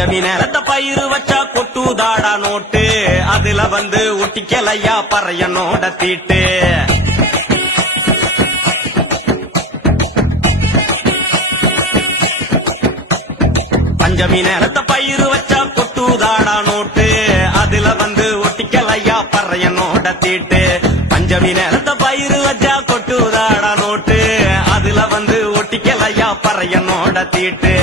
பஞ்சமி நேரத்த பயிறு வச்சா கொட்டுதாடா நோட்டு, அதுல வந்து ஒட்டிக்கலையா பறையனோட தீட்டு. பஞ்சமி நேரத்த பயிறு வச்சா கொட்டுதாடா நோட்டு, அதுல வந்து ஒட்டிக்கலையா பறையனோட தீட்டு. பஞ்சமி நேரத்த பயிறு வச்சா கொட்டுதாடா நோட்டு, அதுல வந்து ஒட்டிக்கலையா பறையனோட தீட்டு.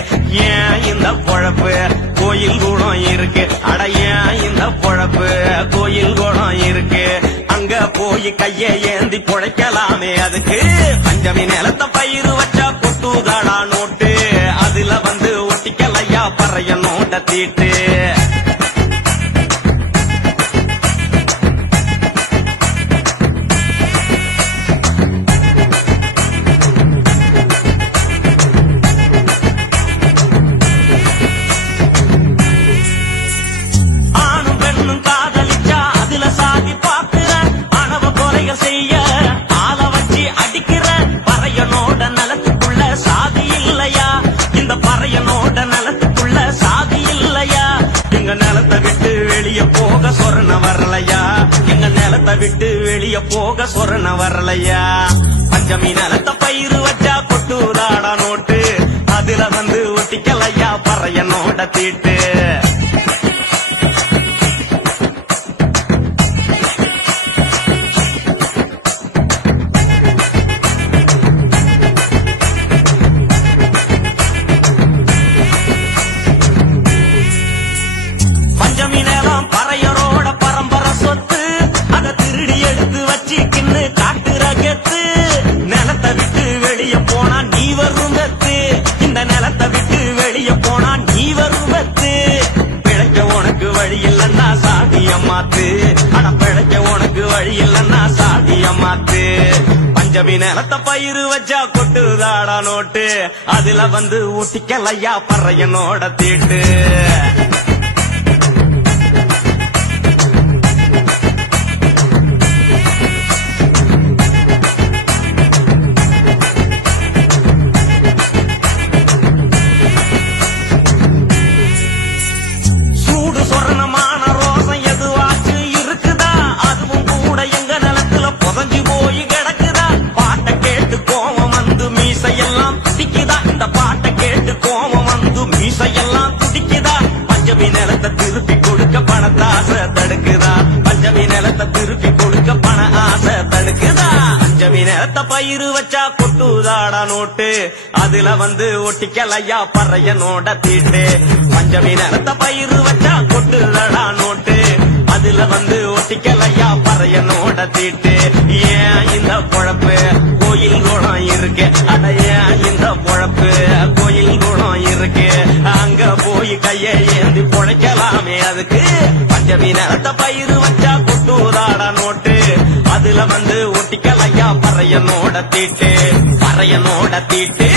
ஏன் இந்த பொழப்பு கோயில் குணம் இருக்கு, அட ஏன் இந்த பொழப்பு கோயில் குணம் இருக்கு, அங்க போய் கையை ஏந்தி பொழைக்கலாமே அதுக்கு. பஞ்சமி நிலத்த பயிறு வச்சா கொட்டுதாடா நோட்டு, அதுல வந்து ஒட்டிக்கலையா பறையனோட தீட்டு. செய்ய ஆள வச்சு அடிக்கிற பறையனோட நிலத்துக்குள்ள சாதி இல்லையா, இந்த பறையனோட நிலத்துக்குள்ள சாதி இல்லையா. எங்க நிலத்தை விட்டு வெளிய போக சொரண வரலையா, எங்க நிலத்தை விட்டு வெளிய போக சொரண வரலையா. பஞ்சமி நிலத்தை பயிறு வச்சா கொட்டுதாடா நோட்டு, அதுல வந்து ஒட்டிக்கலையா பறையனோட தீட்டு. பஞ்சமி நேரம் பறையரோட பரம்பரை சொத்து, அத திருடி எடுத்து வச்சுக்கின்னு காட்டுற கெத்து. நிலத்தை விட்டு வெளிய போனா நீ வரும் வெத்து, இந்த நிலத்தை விட்டு வெளிய போனா நீ வரும் வெத்து. பிழைக்க உனக்கு வழி இல்லன்னா சாதிய மாத்து, ஆனா பிழைக்க உனக்கு வழி இல்லன்னா சாதிய மாத்து. பஞ்சமி நிலத்தை பயிறு வச்சா கொட்டுதாடா நோட்டு, அதுல வந்து ஒட்டிக்கலையா பறையனோட தீட்டு. பஞ்சமி நிலத்தை திருப்பி கொடுக்க பணத்தாசை தடுக்குதா, பஞ்சமி நிலத்தை திருப்பி கொடுக்க பண ஆசை தடுக்குதா. பஞ்சமி நிலத்தை பயிறு வச்சா கொட்டுதாடா நோட்டு, அதுல வந்து ஒட்டிக்கலையா பறையனோட தீட்டு. பஞ்சமி நிலத்தை பயிறு வச்சா கொட்டுதாடா நோட்டு, அதுல வந்து ஒட்டிக்கலையா பறையனோட தீட்டு. ஏன் இந்த பொழப்பு கோயில் குணம் இருக்கு, அட ஏன் இந்த பொழப்பு கோயில் குணம் இருக்கு, அங்க போய் கையை ஏந்தி பொழைக்கலாமே அதுக்கு. பஞ்சமி நிலத்த பயிறு வச்சா கொட்டுதாடா நோட்டு, அதுல வந்து ஒட்டிக்கலையா பறையனோட தீட்டு, பறையனோட தீட்டு.